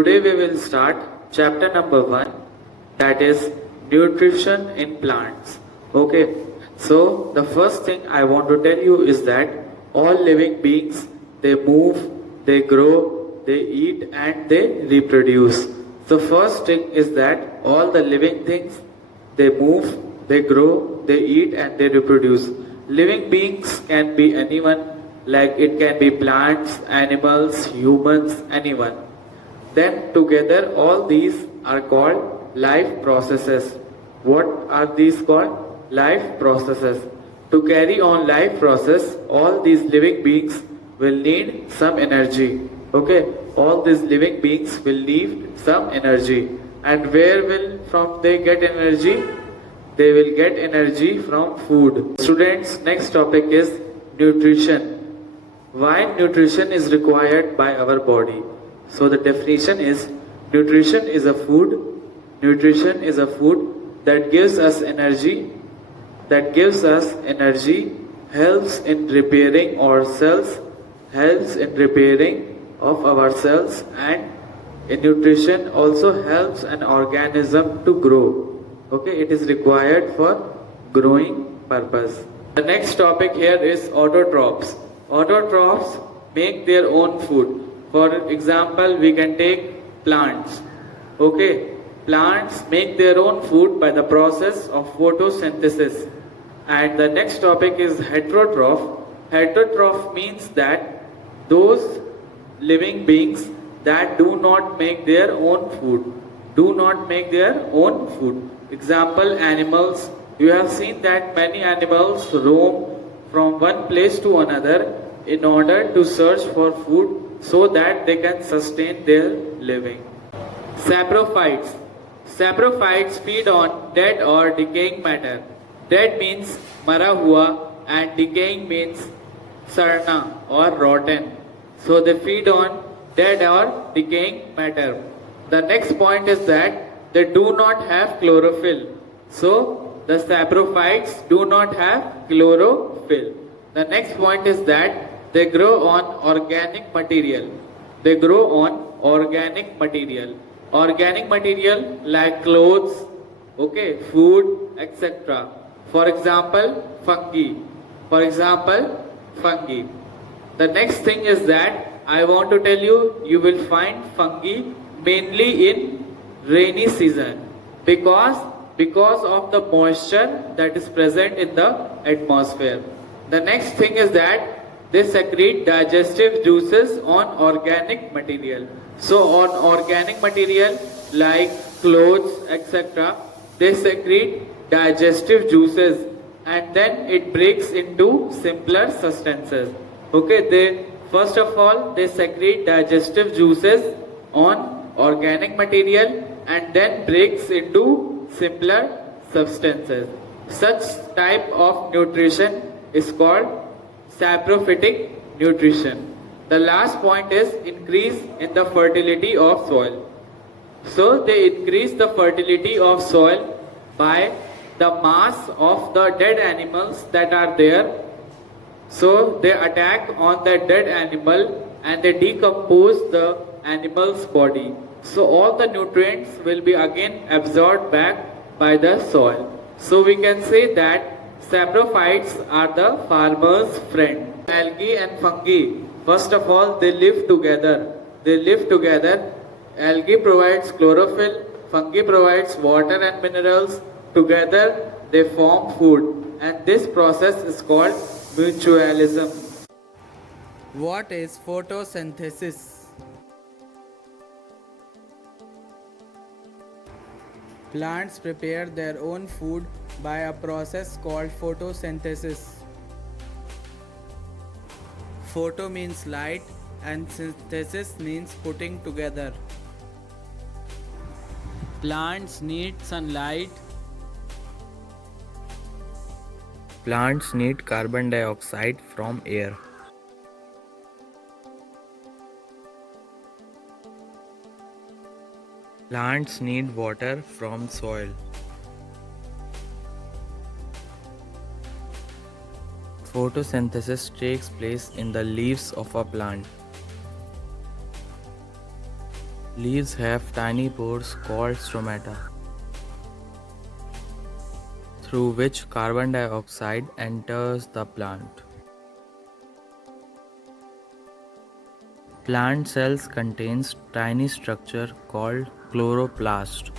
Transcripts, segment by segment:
Today we will start chapter number 1, that is nutrition in plants. Okay, so the first thing I want to tell you is that all living beings, they move, they grow, they eat and they reproduce. The first thing is that all the living things, they move, they grow, they eat and they reproduce. Living beings can be anyone, like it can be plants, animals, humans, anyone. Then together all these are called life processes. What are these called? Life processes. To carry on life process, all these living beings will need some energy. Okay, all these living beings will need some energy. And where will from they get energy? They will get energy from food. Students, next topic is nutrition. Why nutrition is required by our body? So the definition is nutrition is a food. Nutrition is a food that gives us energy, helps in repairing our cells, helps in repairing of our cells, and nutrition also helps an organism to grow. Okay, it is required for growing purpose. The next topic here is autotrophs. Autotrophs make their own food. For example, we can take plants. Okay, plants make their own food by the process of photosynthesis. And the next topic is heterotroph. Heterotroph means that those living beings that do not make their own food. Example, animals. You have seen that many animals roam from one place to another in order to search for food so that they can sustain their living. Saprophytes. Saprophytes feed on dead or decaying matter. Dead means mara hua and decaying means sarna or rotten. So they feed on dead or decaying matter. The next point is that they do not have chlorophyll. So the saprophytes do not have chlorophyll. The next point is that they grow on organic material. Organic material like clothes, okay, food, etc. For example, fungi. The next thing is that I want to tell you, you will find fungi mainly in rainy season because of the moisture that is present in the atmosphere. The next thing is that they secrete digestive juices on organic material. So on organic material like clothes, etc., they secrete digestive juices and then it breaks into simpler substances. Okay, first of all they secrete digestive juices on organic material and then breaks into simpler substances. Such type of nutrition is called saprophytic nutrition. The last point is increase in the fertility of soil. So they increase the fertility of soil by the mass of the dead animals that are there. So they attack on the dead animal and they decompose the animal's body. So all the nutrients will be again absorbed back by the soil. So we can say that saprophytes are the farmer's friend. Algae and fungi, first of all, they live together. Algae provides chlorophyll, fungi provides water and minerals. Together, they form food. And this process is called mutualism. What is photosynthesis? Plants prepare their own food by a process called photosynthesis. Photo means light and synthesis means putting together. Plants need sunlight. Plants need carbon dioxide from air. Plants need water from soil. Photosynthesis takes place in the leaves of a plant. Leaves have tiny pores called stomata, through which carbon dioxide enters the plant. Plant cells contains tiny structure called chloroplast.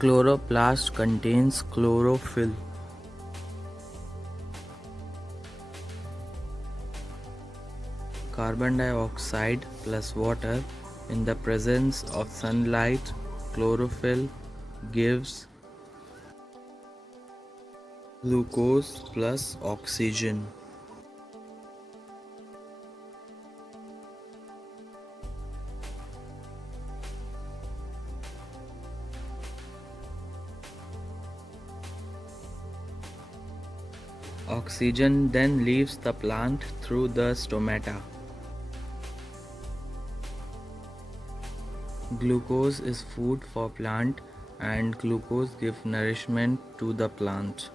Chloroplast contains chlorophyll. Carbon dioxide plus water in the presence of sunlight, chlorophyll gives glucose plus oxygen. Oxygen then leaves the plant through the stomata. Glucose is food for plant and glucose gives nourishment to the plant.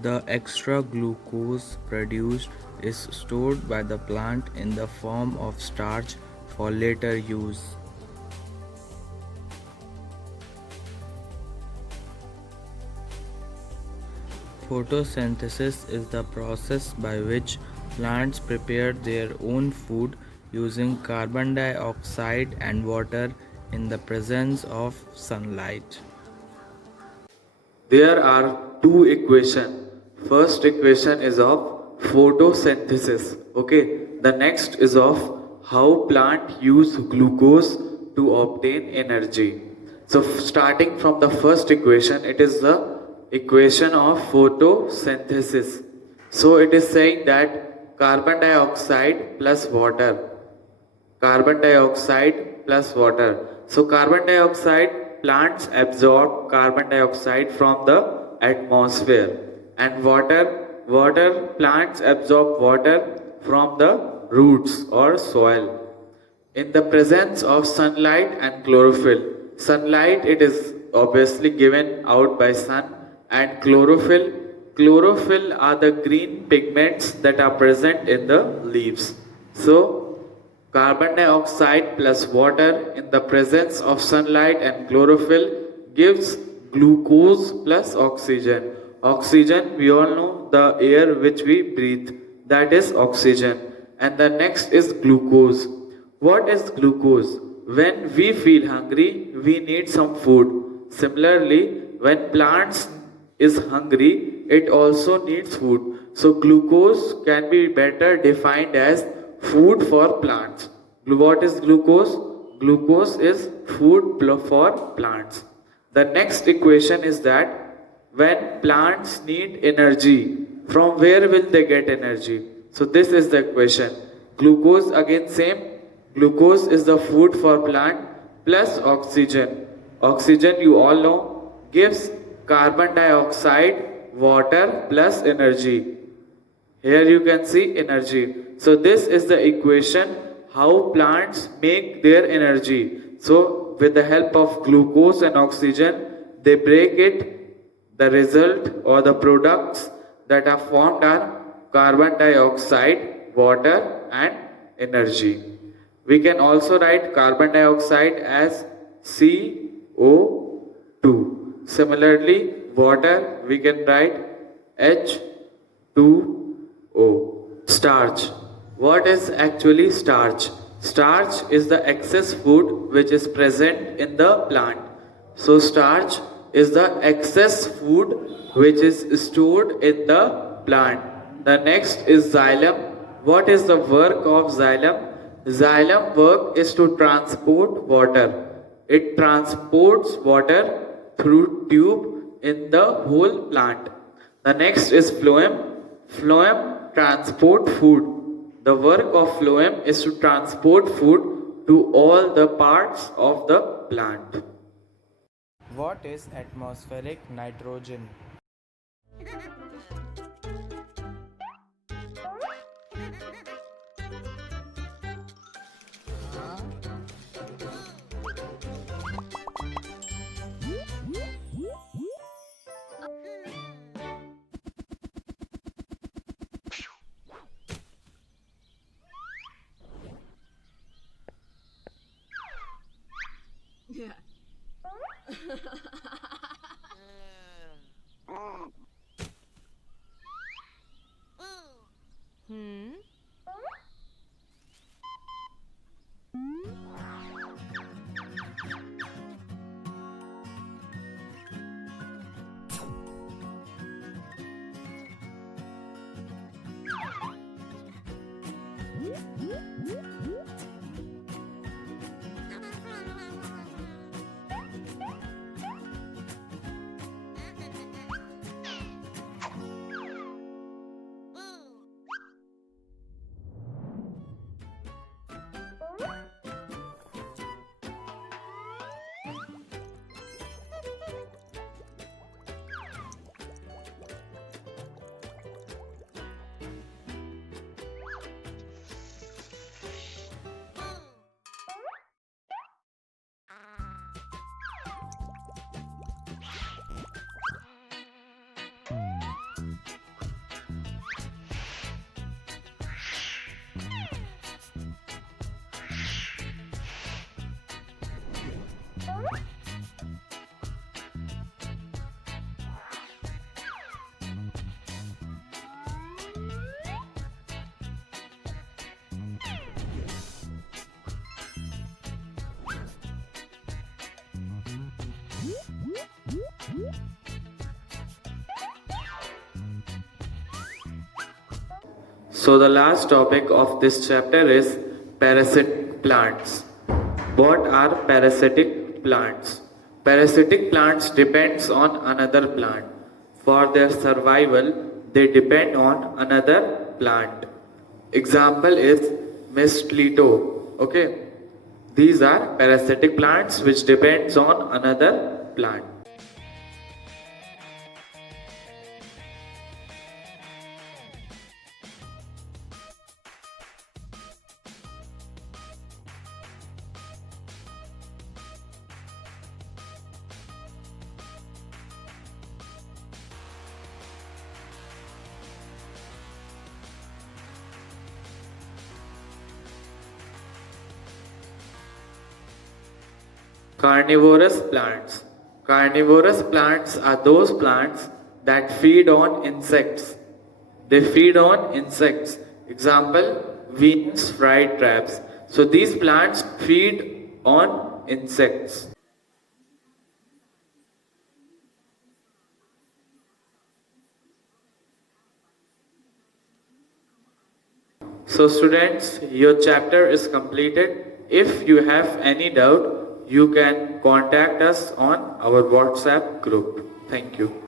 The extra glucose produced is stored by the plant in the form of starch for later use. Photosynthesis is the process by which plants prepare their own food using carbon dioxide and water in the presence of sunlight. There are two equations. First equation is of photosynthesis. Okay. The next is of how plant use glucose to obtain energy. So starting from the first equation, it is the equation of photosynthesis. So it is saying that carbon dioxide plus water. Carbon dioxide plus water. So carbon dioxide, plants absorb carbon dioxide from the atmosphere, and water, plants absorb water from the roots or soil. In the presence of sunlight and chlorophyll, sunlight, it is obviously given out by sun, and chlorophyll are the green pigments that are present in the leaves. So carbon dioxide plus water in the presence of sunlight and chlorophyll gives glucose plus oxygen. Oxygen, we all know the air which we breathe, that is oxygen. And the next is glucose. What is glucose? When we feel hungry, we need some food. Similarly, when plants is hungry, it also needs food. So glucose can be better defined as food for plants. What is glucose? Glucose is food for plants. The next equation is that when plants need energy, from where will they get energy? So this is the equation. Glucose, again same. Glucose is the food for plant plus oxygen. Oxygen, you all know, gives carbon dioxide, water plus energy. Here you can see energy. So this is the equation how plants make their energy. So with the help of glucose and oxygen, they break it. The result or the products that are formed are carbon dioxide, water and energy. We can also write carbon dioxide as CO2. Similarly, water we can write H2O. Starch. What is actually starch? Starch is the excess food which is present in the plant. So starch is the excess food which is stored in the plant. The next is xylem. What is the work of xylem? Xylem work is to transport water. It transports water through tube in the whole plant. The next is phloem. Phloem transport food. The work of phloem is to transport food to all the parts of the plant. What is atmospheric nitrogen? Yeah. Hmm. So the last topic of this chapter is parasitic plants. What are parasitic plants? Parasitic plants depends on another plant. For their survival, they depend on another plant. Example is mistletoe. Okay, these are parasitic plants which depends on another plant. Carnivorous plants. Carnivorous plants are those plants that feed on insects. They feed on insects. Example, Venus flytraps. So these plants feed on insects. So students, your chapter is completed. If you have any doubt, you can contact us on our WhatsApp group. Thank you.